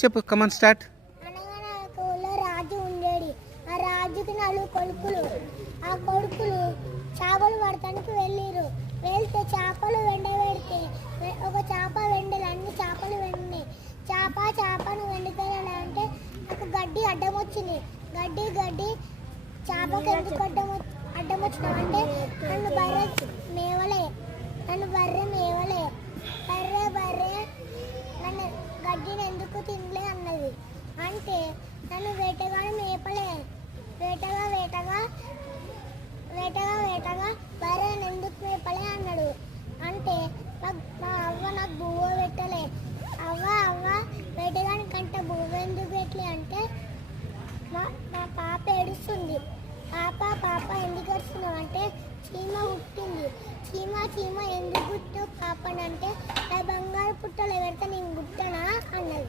చెప్పు, come on start. అనగానే ఒక ఊళ్ళో రాజు ఉండేది. ఆ రాజుకి 4 కొడుకులు. ఆ కొడుకులు చేపలు పడటానికి వెళ్ళిరు. వెళ్తే చేపలు వెండబెడితే ఒక చేప వెండలు, అన్ని చేపలు వెండినాయి. చేపను వెండుతానంటే నాకు గడ్డి అడ్డం వచ్చింది. గడ్డి చేపకి ఎందుకు అడ్డం వచ్చినావు అంటే నన్ను బర్రె మేవలే బర్రె నన్ను గడ్డిని ఎందుకు తినలే అన్నది. అంటే నన్ను వేటగాడు మేపలే. వేటగా బర్రెని ఎందుకు మేపలే అన్నాడు. అంటే మా అవ్వ నాకు బువ్వ పెట్టలే. అవ్వ వేటగాని కంట బువ్వ ఎందుకు పెట్టలే అంటే మా పాప ఏడుస్తుంది. పాప ఎందుకు ఏడుస్తున్నావు అంటే చీమ పుట్టింది. చీమ ఎందుకు పుట్టావు పాపనంటే నా బంగారు పుట్టలు పెడితే నేను పుట్టనా అన్నది.